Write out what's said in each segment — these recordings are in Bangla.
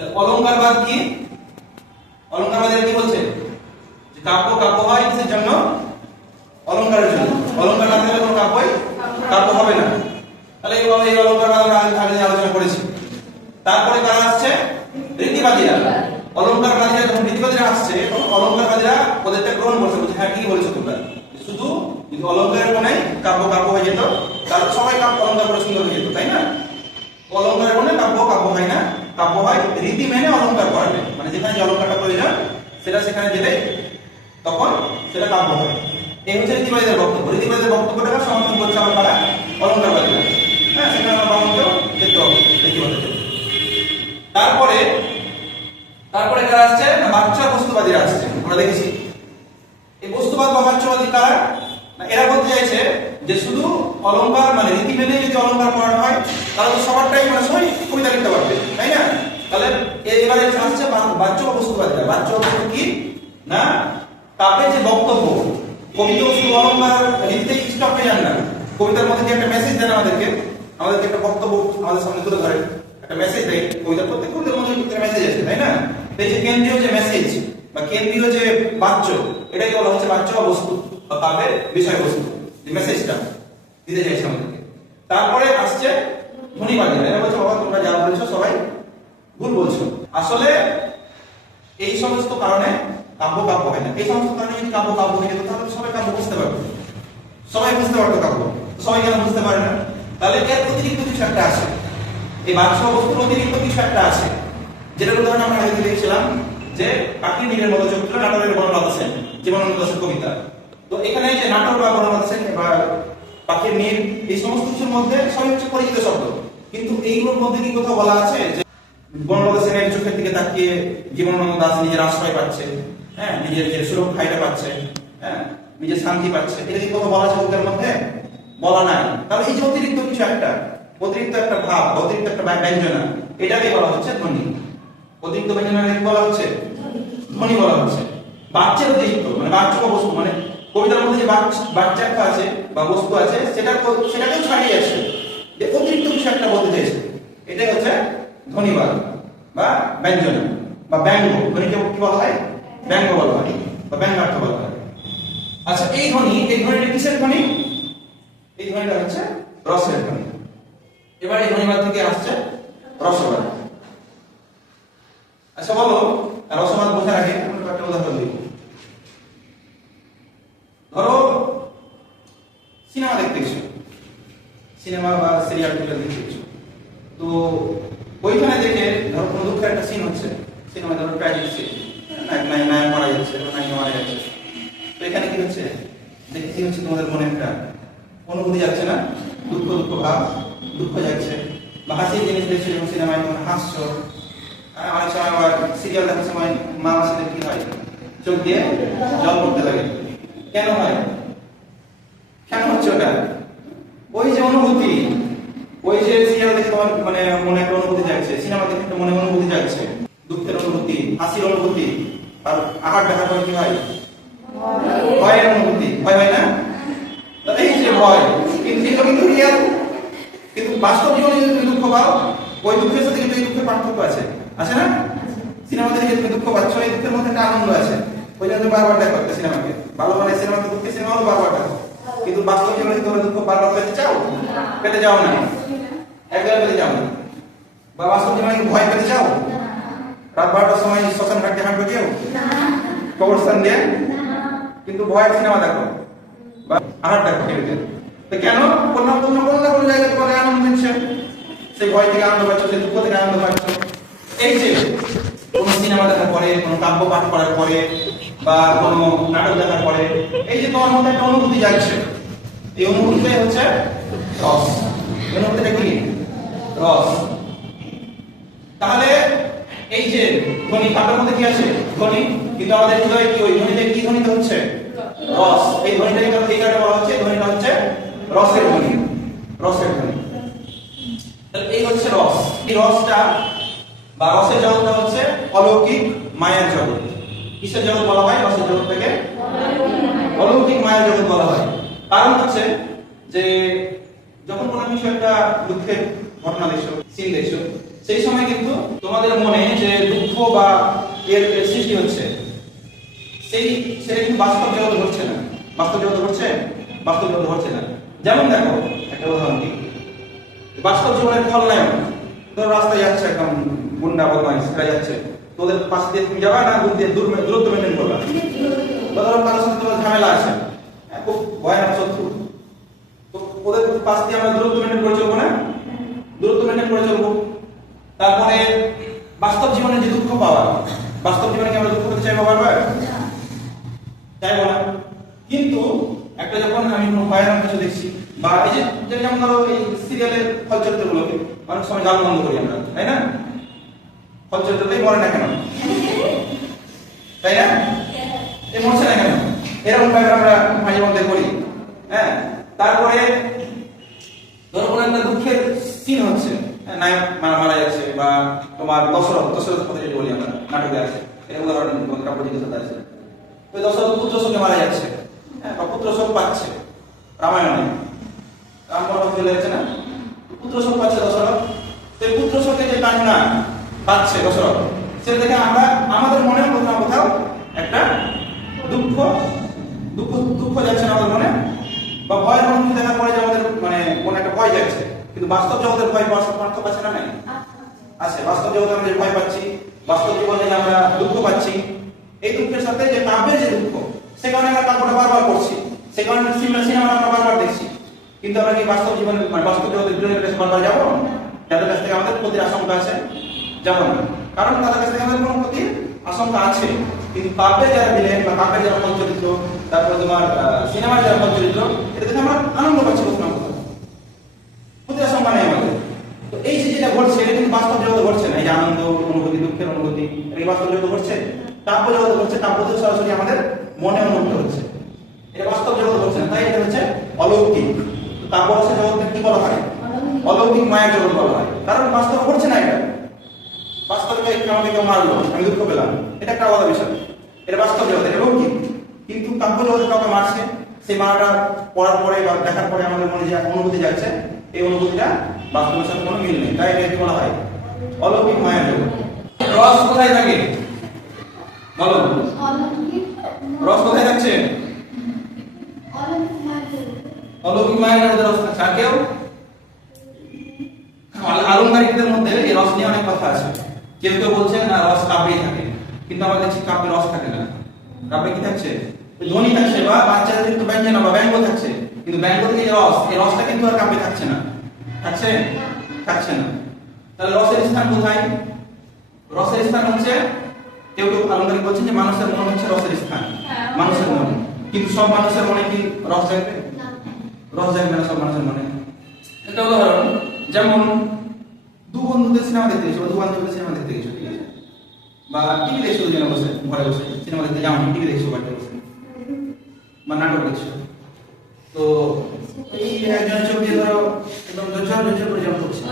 তাহলে অলংকারবাদ কি? অলংকারবাদীরা কি বলছে যে কাব্য কাব্য হয় কিসের জন্য? অলংকারের জন্য। অলংকার না থাকলে কোনো কাব্যই কাব্য হবে না। তাহলে এই অলংকারবাদ আমরা আগে আলোচনা করেছি। তারপরে কারা আসছে? রীতিবাদীরা। অলংকারবাদীরা যখন রীতিবাদীরা আসছে তখন অলংকারবাদীরা ওদেরটা গ্রহণ করছে, বলছে হ্যাঁ ঠিকই বলেছো তোমরা, শুধু যদি অলংকারের কোণে কাব্য কাব্য হয়ে যেত তাহলে সবাই কাব্য অলংকার করে সুন্দর হয়ে যেত, তাই না? অলংকারের কোণে কাব্য কাব্য হয় না, কাব্য হয় রীতি মেনে অলংকার করাবে, মানে যেখানে যে অলংকারটা প্রয়োজন সেটা সেখানে দিলে তখন সেটা কাব্য হয়। এই হচ্ছে রীতিবাদীদের বক্তব্য। রীতিবাদীদের বক্তব্যটাকে সমর্থন করছে আবার কারা? অলংকারবাদীরা। হ্যাঁ, সেখানে আমরা বামনকেও দেখতে পাবো রীতিবাদীদের। তারপরে কারা আসছে না? বাচ্চা বস্তুবাদীরা আসছে। আমরা দেখেছি এই বস্তুবাদ বা বাচ্চাবাদী কারা না, এরা বলতে চাইছে যে শুধু অলংকার মানে রীতি মেনে যদি অলংকার করানো হয় তাহলে তো সবারটাই মানে সবাই কবিতা লিখতে পারবে, তাই না? তাহলে এবারে আসছে বাচ্চা বস্তুবাদীরা। বাচ্চা বস্তু কি না, তাদের যে বক্তব্য, কবিতা শুধু অলংকার রীতিতেই স্টপ হয়ে যান না, কবিতার মধ্যে যে একটা মেসেজ দেন আমাদেরকে একটা বক্তব্য আমাদের সামনে তুলে ধরে একটা মেসেজ দেয়। কবিতার প্রত্যেক কবিতার মধ্যে একটা মেসেজ আছে, তাই না? এই যে কেন্দ্রীয় যে মেসেজ বা কেন্দ্রীয় যে বাচ্য, এটাই বলা হচ্ছে বাচ্য বা বস্তু বা কাব্যের বিষয়বস্তু, যে মেসেজটা দিতে চাইছে আমাদেরকে। তারপরে আসছে ধ্বনিবাদীরা। এরা বলছে বাবা তোমরা যা বলছো সবাই ভুল বলছো, আসলে এই সমস্ত কারণে কাব্য কাব্য হয় না। এই সমস্ত কারণে যদি কাব্য কাব্য হয়ে যেত তাহলে সবাই কাব্য বুঝতে পারবে, সবাই বুঝতে পারতো কাব্য, সবাই কেন বুঝতে পারে না? তাহলে এর অতিরিক্ত কিছু একটা আছে, এই বাচ্চা বস্তুর অতিরিক্ত কিছু একটা আছে, যেটার উদাহরণ আমরা আগে দেখছিলাম যে পাখির নীড়ের মতো চোখ ছিল নাটোরের বনলতা সেন, জীবনানন্দ দাশের কবিতা। তো এখানে যে নাটোর বা বনলতা সেন বা পাখির নীড়, এই সমস্ত কিছুর মধ্যে সবই হচ্ছে পরিচিত শব্দ, কিন্তু এইগুলোর মধ্যে কি কোথাও বলা আছে যে বনলতা সেনের চোখের দিকে তাকিয়ে জীবনানন্দ দাশ নিজের আশ্রয় পাচ্ছে, হ্যাঁ, নিজের যে সুরক্ষা এটা পাচ্ছে, হ্যাঁ, নিজের শান্তি পাচ্ছে, এটা কি কোথাও বলা আছে কবিতার মধ্যে? বলা নাই। তাহলে এই যে অতিরিক্ত কিছু একটা, অতিরিক্ত একটা ভাব, অতিরিক্ত একটা ব্যঞ্জনা, এটাকে বলা হচ্ছে ধ্বনি। অতিরিক্ত ব্যঞ্জনাকে বলা হচ্ছে ধ্বনি বলা হচ্ছে। বাচ্চার অতিরিক্ত মানে বাচ্চা বা বস্তু, মানে কবিতার মধ্যে যে বাচ্চা একটা আছে বা বস্তু আছে সেটাকেও ছাড়িয়ে আছে, যে অতিরিক্ত কিছু একটা বলতে চাইছে, এটাই হচ্ছে ধ্বনিবাদ বা ব্যঞ্জনা বা ব্যঙ্গ। ধ্বনিকে কি বলা হয়? ব্যঙ্গ বলা হয় বা ব্যঙ্গার্থ বলা হয়। আচ্ছা, এই ধ্বনিটা কিসের ধ্বনি? এই ধ্বনিটা হচ্ছে রসের ধ্বনি। এবার এই ধ্বনিবাদ থেকে আসছে রসবাদ। আচ্ছা বলো, রসবাদ বোঝার আগে আমরা একটা উদাহরণ দিব। ধরো সিনেমা দেখতেছো, সিনেমা বা সিরিয়াল দেখতেছো, তো ওইখানে দেখে ধরো কোনো দুঃখের একটা সিন হচ্ছে, সিনেমা ধরো ট্র্যাজিক সিন, নায়ক মারা যাচ্ছে, নায়িকা মারা যাচ্ছে, তো এখানে কি হচ্ছে? দেখে কি হচ্ছে? তোমাদের মনে একটা অনুভূতি যাচ্ছে না? দুঃখ দুঃখ ভাব, দুঃখ যাচ্ছে, বা হাসির জিনিস দেখছো যখন সিনেমায় তোমরা হাসছো। অনেক সময় আবার সিরিয়াল দেখার সময় মা মাসিদের কি হয়? চোখ দিয়ে জল পড়তে লাগে। কেন হয়? কেন হচ্ছে ওটা? ওই যে অনুভূতি, ওই যে সিরিয়াল দেখে তোমার মানে মনে একটা অনুভূতি যাচ্ছে, সিনেমা দেখে একটা মনে অনুভূতি যাচ্ছে, দুঃখের অনুভূতি, হাসির অনুভূতি, আর আহার দেখার পর কি হয়? ভয়ের অনুভূতি। ভয় হয় না? এই যে ভয়, কিন্তু এটা কিন্তু রিয়াল, কিন্তু বাস্তব জীবনে যদি তুমি দুঃখ পাও, ওই দুঃখের সাথে কিন্তু এই দুঃখের পার্থক্য আছে না? সিনেমা দেখে তুমি দুঃখ পাচ্ছ, এই দুঃখের মধ্যে একটা আনন্দ আছে, ওই জন্য বারবার দেখো সিনেমাকে। ভালো মানে সিনেমাকে দুঃখের সিনেমা হলো বারবার দেখো, কিন্তু বাস্তব জীবনে তোমরা দুঃখ বারবার পেতে চাও? পেতে যাও না, একবার পেতে যাও না। বা বাস্তব জীবনে ভয় পেতে চাও? রাত 12টার সময় শ্মশান ঘাটে হাঁটবে কেউ? কবরস্থান দিয়ে? কিন্তু ভয়ের সিনেমা দেখো বা আহার দেখো টিভিতে। তো কেন? কোনো জায়গায় তোমার আনন্দ দিচ্ছে, সেই ভয় থেকে আনন্দ পাচ্ছ, সেই দুঃখ থেকে আনন্দ পাচ্ছ। এই যে কোনো সিনেমা দেখার পরে, কোনো কাব্য পাঠ করার পরে বা কোনো নাটক দেখার পরে এই যে তোমার মধ্যে একটা অনুভূতি যাচ্ছে, এই অনুভূতিটাই হচ্ছে রস। অনুভূতিটা কি? রস। তাহলে এই যে ধ্বনি, কাব্যের মধ্যে কি আছে? ধ্বনি, কিন্তু আমাদের হৃদয়ে কি ওই ধ্বনিতে কি ধ্বনিত হচ্ছে? রস। এই ধ্বনিটা এই কারণে বলা হচ্ছে ধ্বনিটা হচ্ছে রসের ধ্বনি, রসের ধ্বনি। তাহলে এই হচ্ছে রস। এই রসটা বা রসের জগৎটা হচ্ছে অলৌকিক মায়ার জগৎ। কিসের জগৎ বলা হয়? রসের জগৎ থেকে অলৌকিক মায়ার জগৎ বলা হয়। কারণ হচ্ছে যে যখন কোনো কিছু একটা দুঃখের ঘটনা দেখছো, সিন দেখছো, সেই সময় কিন্তু তোমাদের মনে যে দুঃখ বা এর সৃষ্টি হচ্ছে সেটা কিন্তু বাস্তব জগতে ঘটছে না। বাস্তব জগতে ঘটছে? বাস্তব জগতে ঘটছে না। যেমন দেখো একটা উদাহরণ দিই, বাস্তব জীবনের খলনায়ক ধরো রাস্তায় যাচ্ছে একদম গুন্ডা বদমাইশ যাচ্ছে, তোদের পাশ দিয়ে তুমি যাবা না দূরত্ব মেনটেন করবা? বা ধরো কারোর সাথে তোমার ঝামেলা আছে, খুব ভয়ানক শত্রু, তো ওদের পাশ দিয়ে আমরা দূরত্ব মেনটেন করে চলবো না? দূরত্ব মেনটেন করে চলবো। তারপরে বাস্তব জীবনে যে দুঃখ পাওয়া, বাস্তব জীবনে কি আমরা দুঃখ পেতে চাইবো বারবার? চাইবো না। কিন্তু একটা যখন আমি কোনো ভয়ানক কিছু দেখছি, বা এই যে যেমন ধরো এই সিরিয়ালের ফল চরিত্রগুলোকে অনেক সময় গাল বন্ধ করি আমরা, তাই না? ফল চরিত্রটাই মরে না কেন, তাই না? এই মরছে না কেন, এরকম ভাবে আমরা মাঝে মধ্যে করি। হ্যাঁ, তারপরে ধরো কোনো একটা দুঃখের সিন হচ্ছে, নায়ক মারা যাচ্ছে, বা তোমার দশরথ কথা যেটা বলি আমরা নাটকে আছে, এরকম উদাহরণ কাব্যজিতের সাথে আছে। ওই দশরথ পুত্র শোকে মারা যাচ্ছে, হ্যাঁ, বা পুত্র শোক পাচ্ছে রামায়ণে, রাম পর্বত চলে যাচ্ছে না, পুত্র শোক পাচ্ছে দশরথ। তো এই পুত্র শোকে যে কান্না পাচ্ছে দশরথ, সেটা দেখে আমরা আমাদের মনে কোথাও কোথাও একটা দুঃখ যাচ্ছে না আমাদের মনে, বা ভয়ের অনুভূতি দেখার পরে যে আমাদের মানে মনে একটা ভয় যাচ্ছে। কিন্তু বাস্তব জগতের ভয় পার্থক্য আছে না? নাই আছে। বাস্তব জগতে আমরা যে ভয় পাচ্ছি, বাস্তব জীবনে যে আমরা দুঃখ পাচ্ছি, এই দুঃখের সাথে যে কাব্যের যে দুঃখ, সে কারণে আমরা কাব্যটা বারবার পড়ছি, সে কারণে সিনেমা আমরা বারবার দেখছি। কিন্তু আমরা কি বাস্তব জীবনে মানে বাস্তব জগতের বিরোধীদের কাছে বারবার যাবো? যাদের কাছ থেকে আমাদের ক্ষতির আশঙ্কা আছে যাবো না, কারণ তাদের কাছ থেকে আমাদের কোনো ক্ষতির আশঙ্কা আছে। কিন্তু কাব্যে যারা দিলেন বা কাব্যের যারা ফল চরিত্র, তারপরে তোমার সিনেমার যারা ফল চরিত্র, এটা দেখে আমরা আনন্দ পাচ্ছি, কোথাও কোথাও ক্ষতির আশঙ্কা নেই আমাদের। তো এই যে যেটা ঘটছে এটা কিন্তু বাস্তব জগতে ঘটছে না। এই যে আনন্দ অনুভূতি, দুঃখের অনুভূতি, এটা বাস্তব জগতে ঘটছে? কাব্য জগতে ঘটছে। কাব্যতে সরাসরি আমাদের মনে অনুভূত হচ্ছে, এটা বাস্তব জগতে ঘটছে না। তাই এটা হচ্ছে অলৌকিক। কাব্য রসের জগৎকে কি বলা হয়? অলৌকিক মায়ের জগৎ বলা হয়, কারণ বাস্তবে ঘটছে না। এটা বাস্তবে আমাকে কেউ মারলো, আমি দুঃখ পেলাম, এটা একটা আলাদা বিষয়, এটা বাস্তব জগৎ, এটা লৌকিক। কিন্তু কাব্য জগতে কাউকে মারছে, সেই মারাটা পড়ার পরে বা দেখার পরে আমাদের মনে যে অনুভূতি যাচ্ছে, এই অনুভূতিটা বাস্তবের সাথে কোনো মিল নেই। তাই এটা বলা হয় অলৌকিক মায়ের জগৎ। রস কোথায় থাকে বলো? রস কোথায় থাকছে? অলৌকিক মায়ের জগতে রস থাকছে। আর কেউ? আলংকারিকদের মধ্যে এই রস নিয়ে অনেক কথা আছে। কেউ কেউ বলছেন না রস কাব্যেই থাকে, কিন্তু আমরা দেখছি কাব্যে রস থাকে না। কাব্যে কি থাকছে? ধ্বনি থাকছে, বা বাচ্চাদের কিন্তু ব্যঞ্জন বা ব্যঙ্গ থাকছে, কিন্তু ব্যঙ্গ থেকে যে রস, এই রসটা কিন্তু আর কাব্যে থাকছে না। থাকছে? থাকছে না। তাহলে রসের স্থান কোথায়? রসের স্থান হচ্ছে, কেউ কেউ আলংকারিক বলছেন যে মানুষের মন হচ্ছে রসের স্থান, মানুষের মন। কিন্তু সব মানুষের মনে কি রস জাগবে? রস জাগবে না সব মানুষের মনে। একটা উদাহরণ, যেমন দু বন্ধুদের সিনেমা দেখতে গেছো, দু বান্ধবীদের সিনেমা দেখতে গেছো, ঠিক আছে, বা টিভি দেখছো, দুজনে বসে ঘরে বসে সিনেমা দেখতে যাও, টিভি দেখছো বাড়িতে বসে, বা নাটক দেখছো। তো এই একজন চোখ দিয়ে ধরো একদম ঝরঝর করে জল পড়ছে,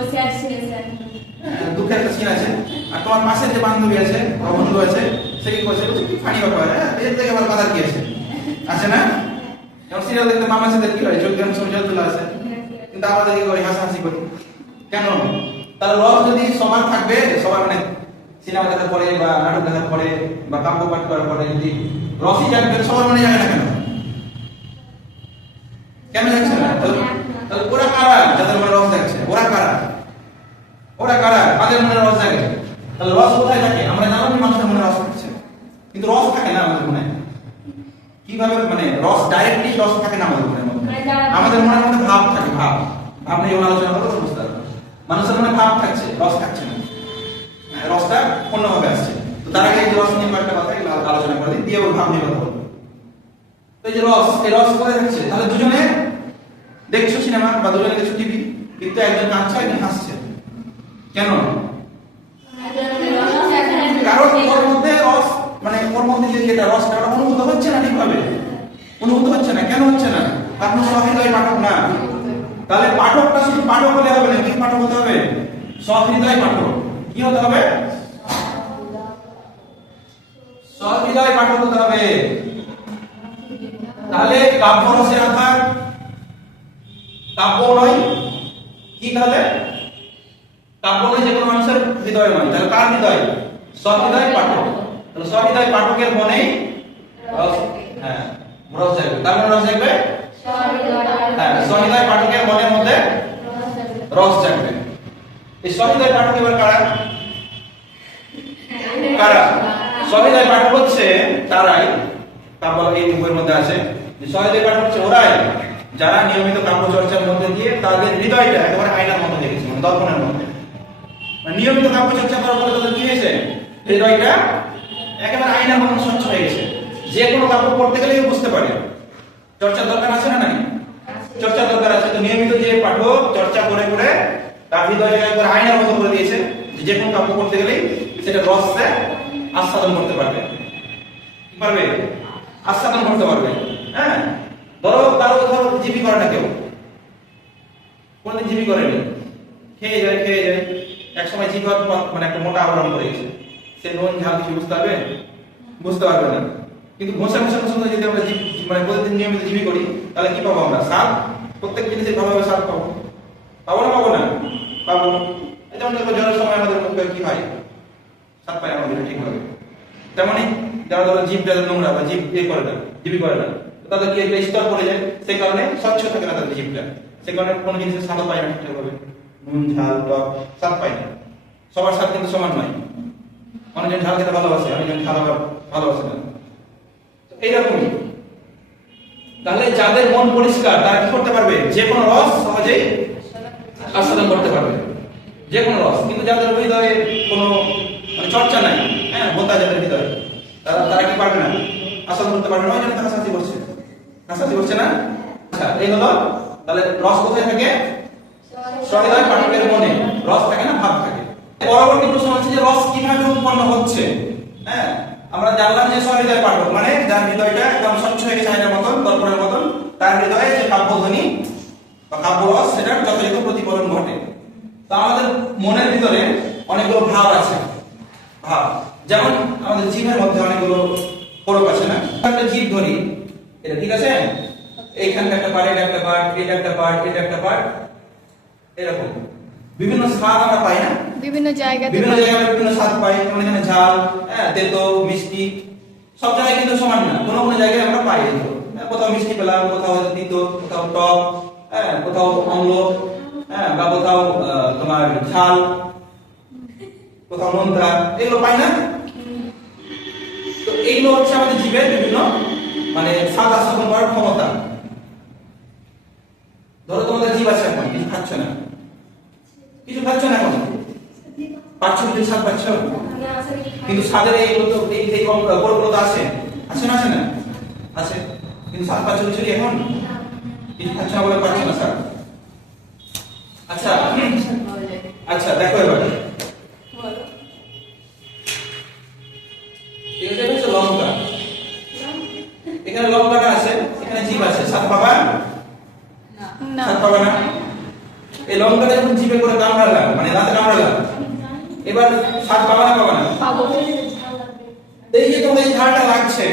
দুঃখের একটা সিন আছে, আর তোমার পাশে যে বান্ধবী আছে বা বন্ধু আছে, সে কি করছে? কি ফানি ব্যাপার, হ্যাঁ, এর থেকে আমার বাধার কি আছে না? যেমন সিরিয়াল দেখতে মামা সাথে কি হয়, চোখ দিয়ে সময় জল তোলা আছে, কিন্তু আমাদের কি করি? হাসাহাসি করি কেন? তাহলে রস যদি সবার থাকবে, সবার মানে সিনেমা দেখার পরে বা নাটক দেখার পরে বা কাব্য পাঠ করার পরে যদি রসই জাগবে, সবার মনে যাবে না কেন? কেন যাচ্ছে না? তাহলে ওরা কারা যাদের মনে রস জাগছে? ওরা কারা কাদের মনে রস জাগে? তাহলে রস কোথায় থাকে? আমরা জানলাম মানুষের মনে রস থাকছে, কিন্তু রস থাকে না আমাদের মনে। কিভাবে মানে রস ডাইরেক্টলি রস থাকে না আমাদের মনের মধ্যে? আমাদের মনের মধ্যে ভাব থাকে, ভাব নিয়ে আলোচনা করবো, বুঝতে পারবেন। মানুষের মনে ভাব থাকছে, রস থাকছে না, রসটা অন্যভাবে আসছে। তো তার আগে এই রস নিয়ে কয়েকটা কথা আলোচনা করে দিই, দিয়ে ওর ভাব নিয়ে কথা বলবো। তো এই যে রস, এই রস কোথায় থাকছে? তাহলে দুজনে দেখছো সিনেমা বা দুজনে দেখছো টিভি, কিন্তু একজন কাঁদছে একজন হাসছে, কেন? কারণ ওর মধ্যে রস মানে ওর মধ্যে যে যেটা রসটা অনুভূত হচ্ছে না, ঠিকভাবে অনুভূত হচ্ছে না। কেন হচ্ছে না? কারণ সহৃদয় পাঠক না। তাহলে পাঠকটা শুধু পাঠক হলে হবে না, কি পাঠক হতে হবে? সহৃদয় পাঠক। কি হতে হবে? সহৃদয় পাঠক হতে হবে। তাহলে কাব্য রসের আধার, কাব্য নয় কি? তাহলে কাব্যকে যে কোনো মানুষের হৃদয় নয়, তাহলে কার হৃদয়? সহৃদয় পাঠক। তাহলে সহৃদয় পাঠকের মনেই রস, হ্যাঁ রস জাগবে। তার মানে রস জাগবে, হ্যাঁ সহৃদয় পাঠকের মনের মধ্যে রস জাগবে। এই সহৃদয় পাঠক এবার কারা? কারা সহৃদয় পাঠক? হচ্ছে তারাই, কাব্য এই বইয়ের মধ্যে আছে যে সহৃদয় পাঠক হচ্ছে ওরাই যারা নিয়মিত কাব্য চর্চার মধ্যে দিয়ে তাদের হৃদয়টা একেবারে আয়নার মতো দেখেছে, মানে দর্পণের মধ্যে। মানে নিয়মিত কাব্য চর্চা করার পরে তাদের কি হয়েছে? হৃদয়টা একেবারে আয়নার মতো স্বচ্ছ হয়ে গেছে। যে কোনো কাব্য পড়তে গেলেই বুঝতে পারে। চর্চার দরকার আছে না নাই? চর্চার দরকার আছে। তো নিয়মিত যে পাঠক চর্চা করে করে তার হৃদয়টা একবারে আয়নার মতো করে দিয়েছে, যে কোনো কাব্য পড়তে গেলেই সেটা রসে আস্বাদন করতে পারবে। কি পারবে? আস্বাদন করতে পারবে। হ্যাঁ, ধরো জিবি করে না কেউ, কোনদিন জিবি করেনি, খেয়ে যায় এক সময় জিভা মানে একটা মোটা আবরণ করে গেছে, সে নুন ঝাল কিছু বুঝতে পারবে? বুঝতে পারবে না। কিন্তু ঘষা যদি আমরা মানে প্রতিদিন নিয়মিত জিবি করি, তাহলে কি পাবো আমরা? স্বাদ। প্রত্যেক জিনিসের ভালোভাবে স্বাদ পাবো। পাবো না? পাবো না? পাবো। এই যেমন দেখো জ্বরের সময় আমাদের মুখে কি হয়? স্বাদ পাই আমাদের ঠিকভাবে। তেমনই যারা ধরো জিভটা নোংরা বা জিভ করে না, জিবি করে না, তাদের কি একটা স্তর পড়ে যায়, সেই কারণে স্বচ্ছ থাকে না তাদের জিভটা। সেই কারণে কোনো জিনিসের স্বাদ পায় না ঠিকঠাকভাবে, নুন ঝাল টক স্বাদ পায় না। সবার স্বাদ কিন্তু সমান নয়। অনেকজন ঝাল খেতে ভালোবাসে, অনেকজন ঝাল আবার ভালোবাসে না। এইরকমই। তাহলে যাদের মন পরিষ্কার তারা কি করতে পারবে? যে কোনো রস সহজেই আস্বাদন করতে পারবে, যে কোনো রস। কিন্তু যাদের হৃদয়ে কোনো মানে চর্চা নাই, হ্যাঁ বোতা যাদের হৃদয়ে, তারা কি পারবে না? আস্বাদন করতে পারবে না। ওই জন্য তারা শান্তি করছে, শান্তি করছে না। আচ্ছা, এই হলো। তাহলে রস কোথায় থাকে? সহৃদয় পাঠকের মনে রস থাকে না, ভাব থাকে। পরবর্তী প্রশ্ন হচ্ছে যে রস কিভাবে উৎপন্ন হচ্ছে। হ্যাঁ, আমরা জানলাম যে সহৃদয় পাঠক মানে যার হৃদয়টা একদম স্বচ্ছ হয়ে গেছে আয়নার মতন, দর্পণের মতন, তার হৃদয়ে যে কাব্যধ্বনি বা কাব্যরস সেটার যথাযথ প্রতিফলন ঘটে। তো আমাদের মনের ভিতরে অনেকগুলো ভাব আছে। ভাব যেমন আমাদের জীবের মধ্যে অনেকগুলো পরক আছে না? একটা জীব ধরি, এটা ঠিক আছে, এইখানটা একটা পার্ট, এটা একটা পার্ট, এটা একটা পার্ট, এটা একটা পার্ট, এরকম বিভিন্ন স্বাদ আমরা পাই না? বিভিন্ন জায়গায় বিভিন্ন স্বাদ পাই। যেমন এখানে ঝাল, হ্যাঁ তেতো, মিষ্টি, সব জায়গায় কিন্তু সমান না। কোনো কোনো জায়গায় আমরা পাই এগুলো। কোথাও মিষ্টি পেলাম, কোথাও তিতো, কোথাও টক, হ্যাঁ কোথাও অম্ল, হ্যাঁ বা কোথাও তোমার ঝাল, কোথাও নোনতা, এগুলো পাই না? তো এইগুলো হচ্ছে আমাদের জীবের বিভিন্ন মানে স্বাদ আস্বাদন করার ক্ষমতা। ধরো তোমাদের জীব আছে, এখন কিছু খাচ্ছ না, কিছু খাচ্ছ না, এখন পাচ্ছ, কিন্তু স্বাদ পাচ্ছ, কিন্তু স্বাদের এইগুলো তো এই গড়গুলো তো আছে, আছে না? আছে না? আছে, কিন্তু স্বাদ পাচ্ছ কিছু এখন? কিছু খাচ্ছ না বলে পাচ্ছ না স্বাদ। আচ্ছা আচ্ছা, দেখো এবার এটা হচ্ছে লঙ্কা। এখানে লঙ্কাটা আছে, এখানে জীব আছে, স্বাদ পাবা না? স্বাদ পাবা না। এই লঙ্কাটা যখন জিভে করে কামড়ালাম, মানে দাঁতে কামড়ালাম, এবার স্বাদ পাবা না? পাবা না? পাবো। এই যে তোমার এই ঝালটা লাগছে,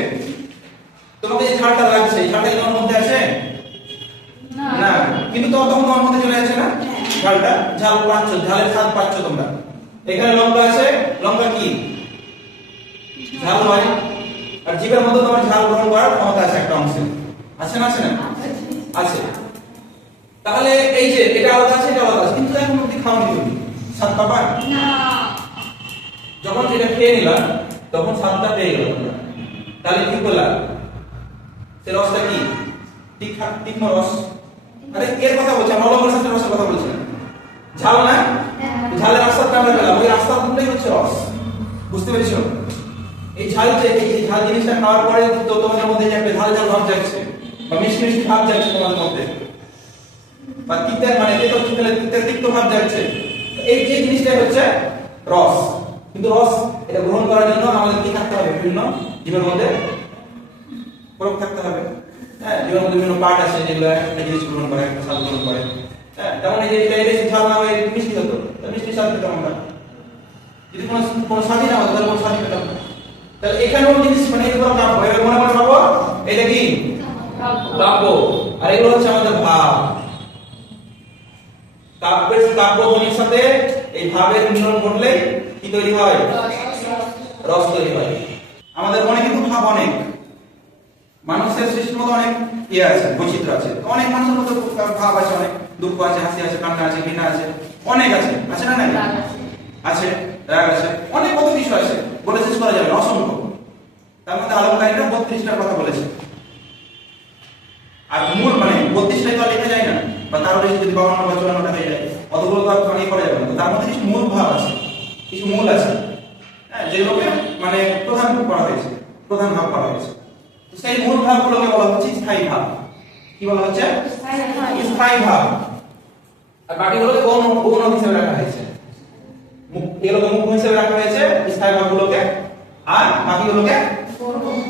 তোমাকে এই ঝালটা লাগছে, এই ঝালটা তোমার মধ্যে আছে না? কিন্তু তখন তোমার মধ্যে চলে আসে না ঝালটা? ঝাল পাচ্ছ, ঝালের স্বাদ পাচ্ছ তোমরা। এখানে লঙ্কা আছে, লঙ্কা কি ঝাল হয়, আর জীবের মধ্যে তোমার ঝাল গ্রহণ করার ক্ষমতা আছে একটা অংশে, আছে না? আছে না? আছে। তাহলে এই যে এটা আলাদা আছে, এটা আলাদা আছে, কিন্তু এখন অব্দি খাওনি তুমি, স্বাদ পাবা না। যখন এটা খেয়ে নিলাম তখন স্বাদটা পেয়ে গেল তোমরা, তাহলে কি করলাম? সে রসটা কি? তীক্ষ্ণ রস। আরে এর কথা বলছি, আমরা অলঙ্কার শাস্ত্রের রসের কথা বলছি না। ঝাল না? ঝালের আস্বাদটা আমরা পেলাম, ওই আস্বাদটাই হচ্ছে রস। বুঝতে পেরেছো? এই ঝাল যে এই ঝাল জিনিসটা খাওয়ার পরে তো তোমাদের মধ্যে যে একটা ঝাল ঝাল ভাব যাচ্ছে বা মিষ্টি মিষ্টি ভাব যাচ্ছে তোমাদের মধ্যে, বা তিতের মানে তেতো তিক্ত ভাব যাচ্ছে, এই যে জিনিসটাই হচ্ছে রস। কিন্তু রস এটা গ্রহণ করার জন্য আমাদের কি থাকতে হবে? বিভিন্ন জীবের মধ্যে পরক থাকতে হবে। হ্যাঁ, জীবের মধ্যে বিভিন্ন পার্ট আছে যেগুলো একটা জিনিস গ্রহণ করে, একটা স্বাদ গ্রহণ করে। হ্যাঁ, যেমন এই যে এটা বেশি ঝাল না হয় মিষ্টি হতো, মিষ্টি স্বাদ পেতাম আমরা। যদি কোনো স্বাদই না হতো তাহলে কোনো স্বাদই পেতাম না। তাহলে এখানেও জিনিস মানে এগুলো কাব্য, এবার মনে মনে ভাবো এটা কি কাব্য, আর এগুলো হচ্ছে আমাদের ভাব। কাব্যধ্বনির সাথে এই ভাবের মিলন ঘটলেই কি তৈরি হয়? রস তৈরি হয়। আমাদের মনে কিন্তু ভাব অনেক, মানুষের সৃষ্টির মধ্যে অনেক আছে, বৈচিত্র্য আছে। অনেক মানুষের মধ্যে ভাব আছে, অনেক দুঃখ আছে, হাসি আছে, কান্না আছে, ঘৃণা আছে, অনেক আছে, আছে না নাই? আছে, রাগ আছে, অনেক কত কিছু আছে, বলে শেষ করা যাবে না, অসংখ্য। তার মধ্যে আলঙ্কারিকরা 32টার কথা বলেছে। আর মূল মানে 32টাই তো লেখা যায় না, বা তার বেশি যদি 52 বা 54টা হয়ে যায়, অতগুলো তো মানে করা যাবে না। তার মধ্যে কিছু মূল ভাব আছে, কিছু মূল আছে, হ্যাঁ, যেগুলোকে মানে প্রধান করা হয়েছে, প্রধান ভাব করা হয়েছে। সেই মূল ভাবগুলোকে বলা হচ্ছে স্থায়ী ভাব। কি বলা হচ্ছে? স্থায়ী ভাব। আর বাকিগুলোকে গৌণ হিসেবে রাখা হয়েছে। এগুলোকে মুখ্য হিসেবে রাখা হয়েছে স্থায়ী ভাবগুলোকে, আর বাকিগুলোকে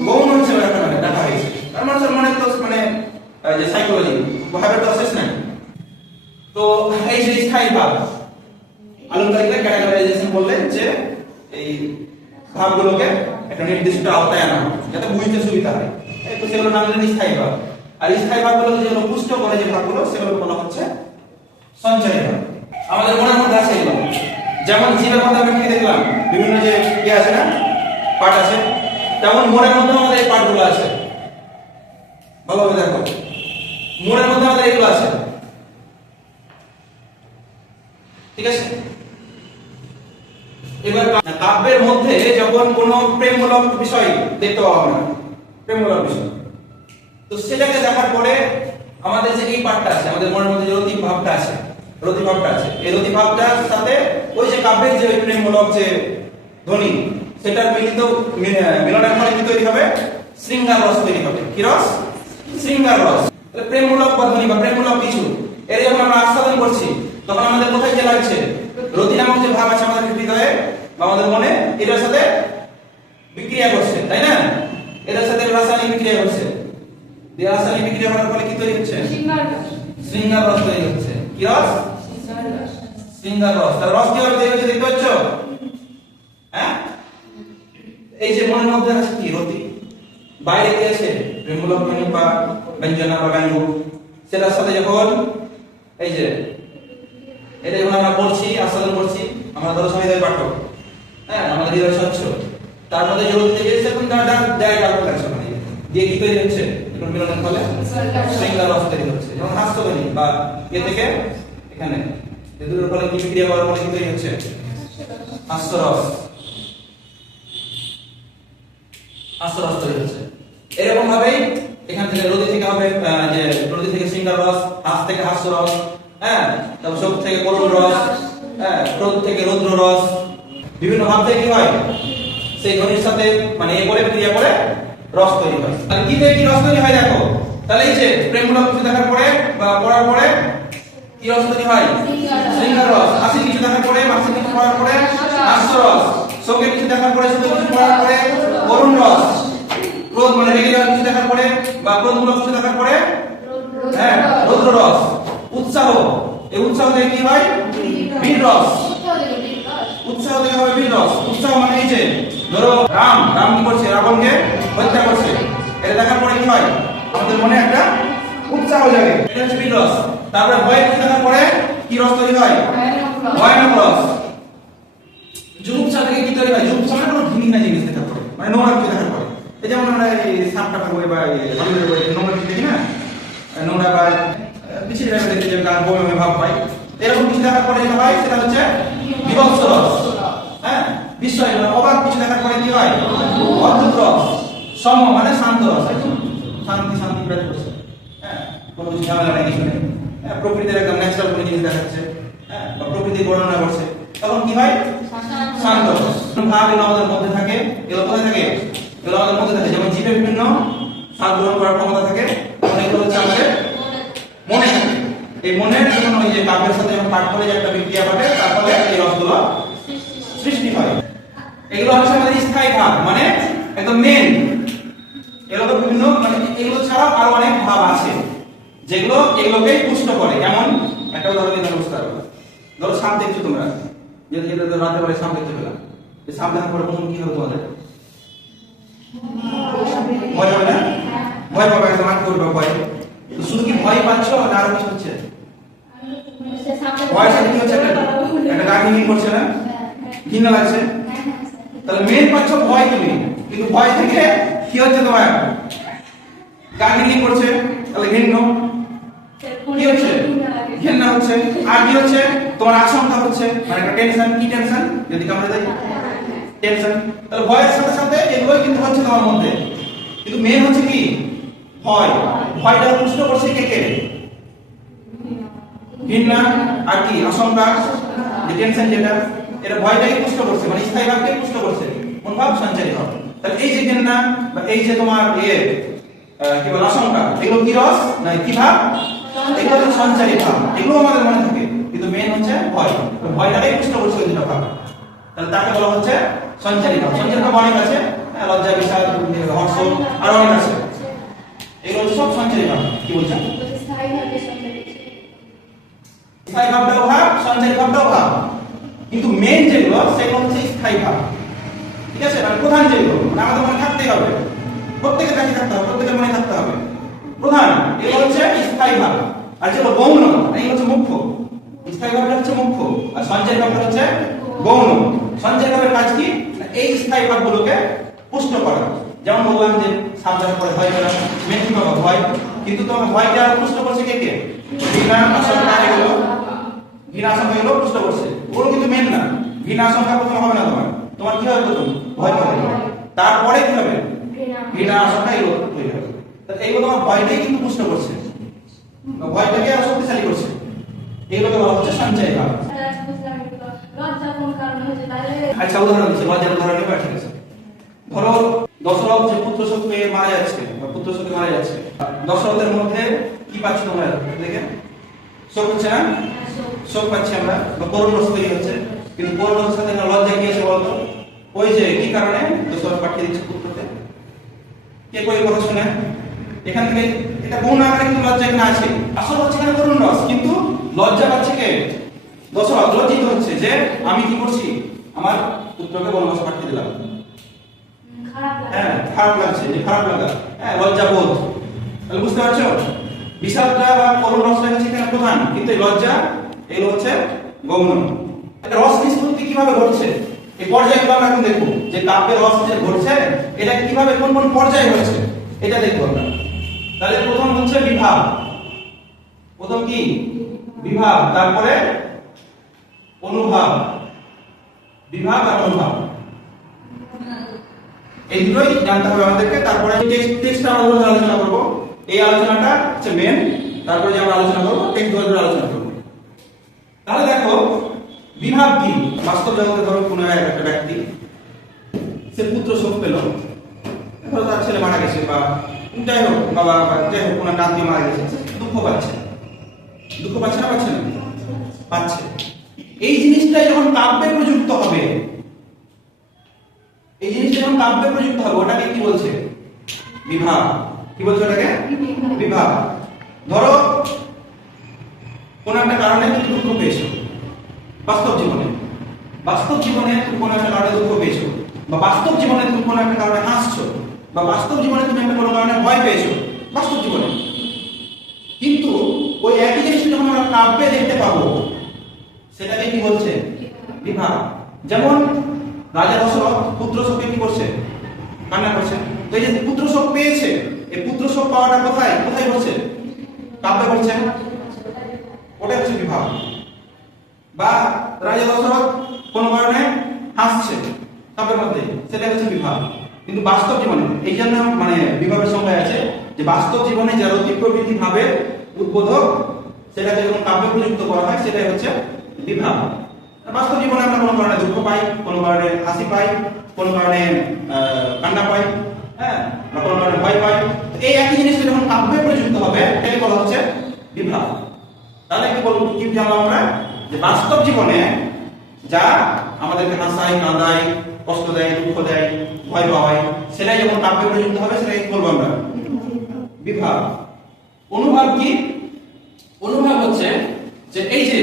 গৌণ হিসেবে রাখা হয়েছে। তার মানুষের মনে তো মানে যে সাইকোলজি ভাবের তো শেষ নাই। তো এই যে স্থায়ী ভাব, আলঙ্কারিকরা ক্যাটাগরাইজেশন বললেন যে এই ভাবগুলোকে একটা নির্দিষ্ট আওতায় আনা হয় যাতে বুঝতে সুবিধা হয়। তো সেগুলো নাম দিলেন স্থায়ী ভাব। আর স্থায়ী ভাবগুলো যেগুলো পুষ্ট করে যে ভাবগুলো, সেগুলো বলা হচ্ছে সঞ্চয়ী ভাব। আমাদের মনের মধ্যে আছে এগুলো, যেমন জীবের মধ্যে আমরা কি দেখলাম, বিভিন্ন যে কি আছে না, পার্ট আছে, তেমন মনের মধ্যে আমাদের এই পার্টগুলো আছে। ভালোভাবে দেখো, মনের মধ্যে আমাদের এগুলো আছে, ঠিক আছে? এবার কাব্যের মধ্যে যখন কোনো প্রেমমূলক বিষয় দেখতে পাওয়া না, প্রেমমূলক বিষয়, তো সেটাকে দেখার পরে আমাদের যে এই পার্টটা আছে, আমাদের মনের মধ্যে যে রতি ভাবটা আছে, এই রতি ভাবটার সাথে ওই যে কাব্যের যে প্রেমমূলক যে ধ্বনি, সেটার মিলনের ফলে কি তৈরি হবে? শৃঙ্গার রস তৈরি হবে। কি রস? শৃঙ্গার রস। তাহলে প্রেমমূলক বা ধ্বনি বা প্রেমমূলক কিছু এর যখন আমরা আস্বাদন করছি, তখন আমাদের কোথায় যে লাগছে? রতি নামক যে ভাব আছে আমাদের হৃদয়ে বা আমাদের মনে, এটার সাথে বিক্রিয়া করছে, তাই না? এটার সাথে রাসায়নিক বিক্রিয়া করছে। এই রাসায়নিক বিক্রিয়া করার ফলে কি তৈরি হচ্ছে? শৃঙ্গার রস তৈরি হচ্ছে। কি রস? শৃঙ্গার রস। তাহলে রস কি তৈরি হচ্ছে দেখতে পাচ্ছ? হ্যাঁ, এই যে মনের মধ্যে আছে কি রতি, বাইরে কি আছে? প্রেমমূলক ধ্বনি বা ব্যঞ্জনা বা ব্যঙ্গ। সেটার সাথে যখন এই যে এটা যখন আমরা পড়ছি, আস্বাদন করছি, আমরা ধরো সবাই পাঠক, হ্যাঁ, আমাদের হৃদয় স্বচ্ছ, তার মধ্যে জড়িত থেকে সেরকম জায়গা লাগছে, মানে দিয়ে কি তৈরি হচ্ছে? এখন মিলনের ফলে শৃঙ্গার রস তৈরি হচ্ছে। যেমন হাস্যধ্বনি বা এ থেকে এখানে এই দুটোর ফলে কি বিক্রিয়া করার ফলে কি তৈরি হচ্ছে? হাস্যরস, হাস্যরস তৈরি হচ্ছে। এরকম ভাবেই এখান থেকে রতি থেকে হবে যে রতি থেকে শৃঙ্গার রস, হাস থেকে হাস্যরস, হ্যাঁ, তারপর শোক থেকে করুণ রস, হ্যাঁ, ক্রোধ থেকে রৌদ্র রস। বিভিন্ন ভাব থেকে কি হয়? সেই ধ্বনির সাথে মানে এ করে ক্রিয়া করে রস তৈরি হয়। আর কি থেকে কি রস তৈরি হয় দেখো, তাহলে এই যে প্রেমমূলক কিছু দেখার পরে বা পড়ার পরে কি রস তৈরি হয়? শৃঙ্গার রস। হাসি কিছু দেখার পরে, হাসি কিছু পড়ার পরে হাস্যরস। শোকের কিছু দেখার পরে, শোকের কিছু পড়ার পরে করুণ রস। ক্রোধ মানে রেগে যাওয়া কিছু দেখার পরে বা ক্রোধমূলক কিছু দেখার পরে হ্যাঁ রৌদ্র রস। উৎসাহ, এই উৎসাহ থেকে কি হয়? বীর রস। উৎসাহ থেকে হবে বীর রস। উৎসাহ মানে এই যে ধরো রাম কি করছে? রাবণকে হত্যা করছে, এটা দেখার পরে কি হয়? আমাদের মনে একটা উৎসাহ জাগে, এটা হচ্ছে বীর রস। তারপরে ভয় কিছু দেখার পরে কি রস তৈরি হয়? ভয়ানক রস। জুগুপ্সা থেকে কি তৈরি হয়? জুগুপ্সা মানে কোনো ঘৃণা জিনিস দেখার পরে, মানে নোংরা কিছু দেখার পরে। এই যেমন আমরা এই সাপটা বই বা হলিউডের বই নোংরা কিছু দেখি না, নোংরা বা বিচিত্র টাইপের দেখতে যে কার বমি ভাব পাই, এরকম কিছু দেখার পরে যেটা হয় সেটা হচ্ছে বিভৎস রস। হ্যাঁ, বিস্ময় অবাক কিছু দেখার পরে কি হয়? অদ্ভুত রস। সম মানে শান্ত রস, শান্তি বিরাজ করছে, হ্যাঁ, কোনো কিছু ঝামেলা নেই, কিছু নেই, হ্যাঁ, প্রকৃতির একদম ন্যাচারাল কোনো জিনিস দেখাচ্ছে, হ্যাঁ, বা প্রকৃতির বর্ণনা করছে, তখন কি হয়? শান্ত রস। ভাব এগুলো আমাদের মধ্যে থাকে। এগুলো কোথায় থাকে? এগুলো আমাদের মধ্যে থাকে। যেমন জীবের বিভিন্ন স্বাদ গ্রহণ করার ক্ষমতা থাকে, এগুলো হচ্ছে আমাদের মনে থাকে। এই মনের যখন ওই যে কাব্যের সাথে যখন পাঠ করে যে একটা বিক্রিয়া ঘটে, তার ফলে এই রসগুলো সৃষ্টি হয়। এগুলো হচ্ছে আমাদের স্থায়ী ভাব, মানে একদম মেন। এগুলো তো বিভিন্ন মানে এগুলো ছাড়াও আরো অনেক ভাব আছে যেগুলো এগুলোকে পুষ্ট করে। যেমন একটা উদাহরণ দিতে বুঝতে পারবে। ধরো সাপ দেখছো তোমরা, যদি রাতে বেলায় সাপ দেখতে পেলাম, এই সাপ দেখার পরে প্রথম কি হবে তোমাদের? ভয় হবে না? ভয় পাবে, একদম আঁক করবে ভয়। শুধু কি ভয় পাচ্ছ না আরো কিছু হচ্ছে? ভয় সাথে কি হচ্ছে? একটা গা ঘিন করছে না, ঘৃণা লাগছে, তাহলে মেন পাচ্ছ ভয় তুমি, কিন্তু ভয় থেকে কি হচ্ছে তোমার গা ঘিন করছে, তাহলে ঘৃণ্য কি হচ্ছে, ঘৃণা হচ্ছে। আর কি হচ্ছে তোমার আশঙ্কা হচ্ছে, মানে একটা টেনশন, কি টেনশন যদি কামড়ে দেয়, টেনশন। তাহলে ভয়ের সাথে সাথে এগুলোই কিন্তু হচ্ছে তোমার মধ্যে, কিন্তু মেন হচ্ছে কি ভয়। ভয়টা পুষ্ট করছে কে কে, ঘৃণা আর কি আশঙ্কা, যে টেনশন যেটা, এটা ভয়টাকে পুষ্ট করছে, মানে স্থায়ী ভাবকে পুষ্ট করছে, কোন ভাব সঞ্চারী ভাব। তাহলে এই যে ঘৃণা বা এই যে তোমার কি বলে আশঙ্কা, এগুলো কি রস না কি ভাব, এগুলো হচ্ছে সঞ্চারী ভাব, এগুলো আমাদের মনে থাকে, কিন্তু মেন হচ্ছে ভয়। ভয়টাকে পুষ্ট করছে ওই দুটো ভাব, তাহলে তাকে বলা হচ্ছে সঞ্চারী ভাব। সঞ্চারী ভাব অনেক আছে, লজ্জা, বিষাদ, হর্ষ আর অনেক আছে, এগুলো হচ্ছে সব সঞ্চারী ভাব। কি বলছেন, স্থায়ী ভাবটাও ভাব, সঞ্চারী ভাবটাও ভাব, কিন্তু মেন যেগুলো সেগুলো হচ্ছে স্থায়ী ভাব। ঠিক আছে, মানে প্রধান যেগুলো মানে আমাদের মনে থাকতেই হবে, প্রত্যেকের কাছে থাকতে হবে, প্রত্যেকের মনে থাকতে হবে প্রধান, এগুলো হচ্ছে স্থায়ী ভাব। আর যেগুলো গৌণ এগুলো হচ্ছে মুখ্য। স্থায়ী ভাবটা হচ্ছে মুখ্য আর সঞ্চারী ভাবটা হচ্ছে গৌণ। সঞ্চারী ভাবের কাজ কি, এই স্থায়ী ভাবগুলোকে পুষ্ট করা। যেমন বললাম যে সাবধান করে ভয় করা, মেন কি ভাব ভয়, কিন্তু তোমার ভয়টা পুষ্ট করছে কে কে, ঘৃণা, আশঙ্কা, এগুলো ঘৃণা আশঙ্কা এগুলো পুষ্ট করছে, ওগুলো কিন্তু মেন না। ঘৃণা আশঙ্কা প্রথম হবে না, তোমার তোমার কি হবে প্রথম ভয় হবে, তারপরে কি হবে ঘৃণা আশঙ্কা এগুলো তৈরি হবে। তাহলে এগুলো তোমার ভয়টাই কিন্তু পুষ্ট করছে, ভয়টাকে আরো শক্তিশালী করছে, এগুলোকে বলা হচ্ছে সঞ্চয় ভাব। আচ্ছা উদাহরণ দিচ্ছি, লজ্জার উদাহরণ নেবে। ঠিক আছে, ধরো দশরথ যে পুত্র শোক পেয়ে মারা যাচ্ছে বা পুত্র শোকে মারা যাচ্ছে, দশরথের মধ্যে কি পাচ্ছ তোমরা দেখে, শোক হচ্ছে না, শোক পাচ্ছি আমরা, বা করুণ রস তৈরি হচ্ছে, কিন্তু করুণ রসের সাথে লজ্জা কি আছে বলতো, ওই যে কি কারণে দশরথ পাঠিয়ে দিচ্ছে পুত্রকে, কে কই কথা শুনে, এখান থেকে এটা গৌণ আকারে কিন্তু লজ্জা এখানে আছে, আসল হচ্ছে এখানে করুণ রস, কিন্তু লজ্জা পাচ্ছে কে, দশরথ লজ্জিত হচ্ছে যে আমি কি করছি, আমার পুত্রকে বনবাসে পাঠিয়ে দিলাম। হ্যাঁ, খারাপ লাগছে, যে খারাপ লাগা, হ্যাঁ লজ্জা বোধ। তাহলে বুঝতে পারছো, বিষাদটা বা করুণ রসটা হচ্ছে এখানে প্রধান, কিন্তু এই লজ্জা এগুলো হচ্ছে গৌণ। রস নিষ্পত্তি কিভাবে ঘটছে, এই পর্যায়গুলো আমরা এখন দেখবো, যে কাব্যের রস যে ঘটছে এটা কিভাবে কোন কোন পর্যায়ে হচ্ছে এটা দেখবো আমরা। তাহলে প্রথম হচ্ছে বিভাব, প্রথম কি বিভাব, তারপরে অনুভাব, বিভাব আর অনুভাব, এই দুটোই জানতে হবে আমাদেরকে। তারপরে টেক্সট আমরা আলোচনা করব, এই আলোচনাটা হচ্ছে মেন, তারপরে যে আমরা আলোচনা করব টেক্সট ধরে আলোচনা করব। তাহলে দেখো বিভাব কি, বাস্তব জগতে ধরো কোনো একটা ব্যক্তি সে পুত্র শোক পেল, ধরো তার ছেলে মারা গেছে বা যাই হোক বাবা বা যাই হোক কোনো আত্মীয় মারা গেছে, দুঃখ পাচ্ছে, দুঃখ পাচ্ছে না, পাচ্ছে না, পাচ্ছে। এই জিনিসটা যখন কাব্যে প্রযুক্ত হবে, এই জিনিসটা যখন কাব্যে প্রযুক্ত হবে, ওটাকে কি বলছে, বিভাব। কি বলছে ওটাকে, বিভাব। ধরো কোন একটা কারণে তুমি দুঃখ পেয়েছো, বাস্তব জীবনে, বাস্তব জীবনে তুমি কোন একটা কারণে দুঃখ পেয়েছো, বা বাস্তব জীবনে তুমি কোন একটা কারণে হাসছো, বা বাস্তব জীবনে তুমি একটা কোনো কারণে ভয় পেয়েছো বাস্তব জীবনে, কিন্তু ওই একই জিনিস যখন আমরা কাব্যে দেখতে পাবো সেটাকে কি বলছে, বিভাব। যেমন রাজা দশরথ পুত্র শোকে কি করছে, কান্না করছে, তো এই যে পুত্র শোক পেয়েছে, এই পুত্র শোক পাওয়াটা কোথায় কোথায় হচ্ছে, কাব্যে হচ্ছে, ওটা হচ্ছে বিভাব। বা রাজা দশরথ কোন কারণে হাসছে কাব্যের মধ্যে, সেটা হচ্ছে বিভাব। কিন্তু বাস্তব জীবনে এই জন্য মানে বিভাবের সংজ্ঞা আছে যে বাস্তব জীবনে যে রতি প্রকৃতি ভাবের উদ্বোধক সেটাকে যখন কাব্যে প্রযুক্ত করা হয় সেটাই হচ্ছে বিভাব। বাস্তব জীবনে আমরা কোনো কারণে দুঃখ পাই, কোনো কারণে হাসি পাই, কোনো কারণে কান্না পাই, হ্যাঁ, বা কোনো কারণে ভয় পাই, এই একই জিনিসটা যখন কাব্যে প্রযুক্ত হবে এটাকে বলা হচ্ছে বিভাব। তাহলে কি বলবো, কি জানলাম আমরা, যে বাস্তব জীবনে যা আমাদেরকে হাসায়, কাঁদায়, কষ্ট দেয়, দুঃখ দেয়, ভয় পাওয়ায়, সেটাই যখন কাব্যে প্রযুক্ত হবে সেটাকে কি বলবো আমরা, বিভাব। অনুভাব কি, অনুভাব হচ্ছে যে এই যে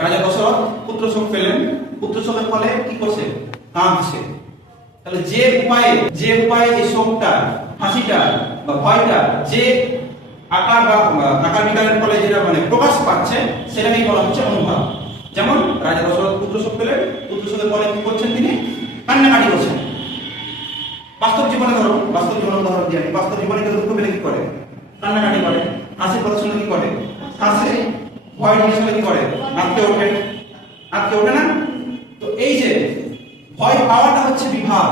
রাজা দশরথ পুত্র শোক পেলেন, পুত্র শোকের ফলে কি করছে, কাঁদছে। তাহলে যে উপায়ে এই শোকটা, হাসিটা বা ভয়টা যে আকার বা আকার বিকারের ফলে যেটা মানে প্রকাশ পাচ্ছে সেটাকেই বলা হচ্ছে অনুভাব। যেমন রাজা দশরথ পুত্র শোক পেলেন, পুত্র শোকের ফলে কি করছেন তিনি? কান্নাকাটি করছেন। বাস্তব জীবনে ধরো, বাস্তব জীবনে উদাহরণ দিয়ে বাস্তব জীবনে কেউ দুঃখ পেলে কি করে? কান্নাকাটি করে। হাসির কথা শুনলে কি করে? হাসে। ভয় জিনিস হলে কি করে? আঁতকে ওঠে। আঁতকে ওঠে না? তো এই যে ভয় পাওয়াটা হচ্ছে বিভাগ।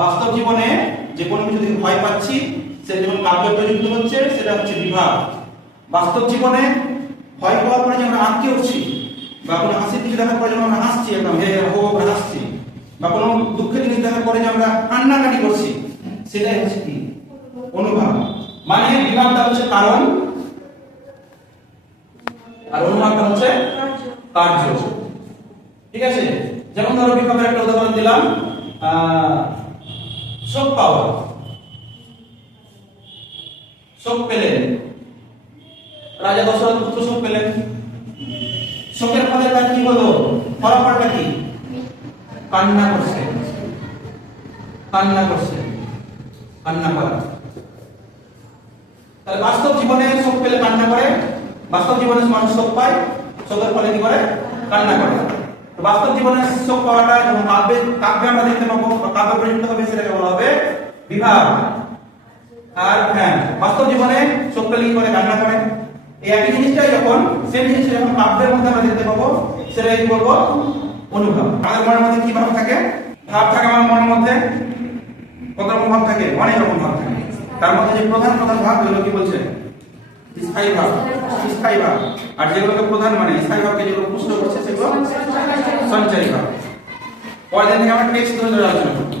বাস্তব জীবনে যে কোনো কিছু থেকে ভয় পাচ্ছি সেটা যখন কাব্যে প্রযুক্ত হচ্ছে সেটা হচ্ছে বিভাগ। বাস্তব জীবনে ভয় পাওয়ার পরে যখন আঁতকে উঠছি বা কোনো হাসির কিছু দেখার পরে যখন আমরা হাসছি, একদম হে হো করে হাসছি, বা কোনো দুঃখের জিনিস দেখার পরে যে আমরা কান্নাকাটি করছি, সেটাই হচ্ছে কি? অনুভব। মানে বিভাগটা হচ্ছে কারণ আর অনুভবটা হচ্ছে কার্য। ঠিক আছে? যেমন ধরো বিভাগের একটা উদাহরণ দিলাম, শোক পাওয়া। শোক পেলেন, রাজা দশরথ পুত্র শোক পেলেন। শোকের ফলে তার কি হলো? ফলাফলটা কি? কান্না করছে। কান্না করছে, কান্না করা। তাহলে বাস্তব জীবনে শোক পেলে কান্না করে। বাস্তব জীবনে মানুষ শোক পায়, শোকের ফলে কি করে? কান্না করে। তো বাস্তব জীবনে শোক পাওয়াটা যখন কাব্যে আমরা দেখতে পাবো বা কাব্যে প্রযুক্ত হবে সেটাকে বলা হবে বিভাগ। আর হ্যাঁ, বাস্তব জীবনে শোক পেলে কি করে? কান্না করে। এই একই জিনিসটাই যখন সেম জিনিসটা যখন কাব্যের মধ্যে আমরা দেখতে পাবো সেটাই কি বলবো? অনুভব। আমাদের মনের মধ্যে কি ভাব থাকে? ভাব থাকে আমার মনের মধ্যে। কত রকম ভাব থাকে? অনেক রকম ভাব থাকে। তার মধ্যে যে প্রধান প্রধান ভাবগুলো কি বলছে? স্থায়ী ভাব, স্থায়ী ভাব। আর যেগুলোকে প্রধান মানে স্থায়ী ভাবকে যেগুলো পুষ্ট করছে সেগুলো সঞ্চারী ভাব। পরের দিন থেকে আমরা টেক্সট ধরে আলোচনা করব।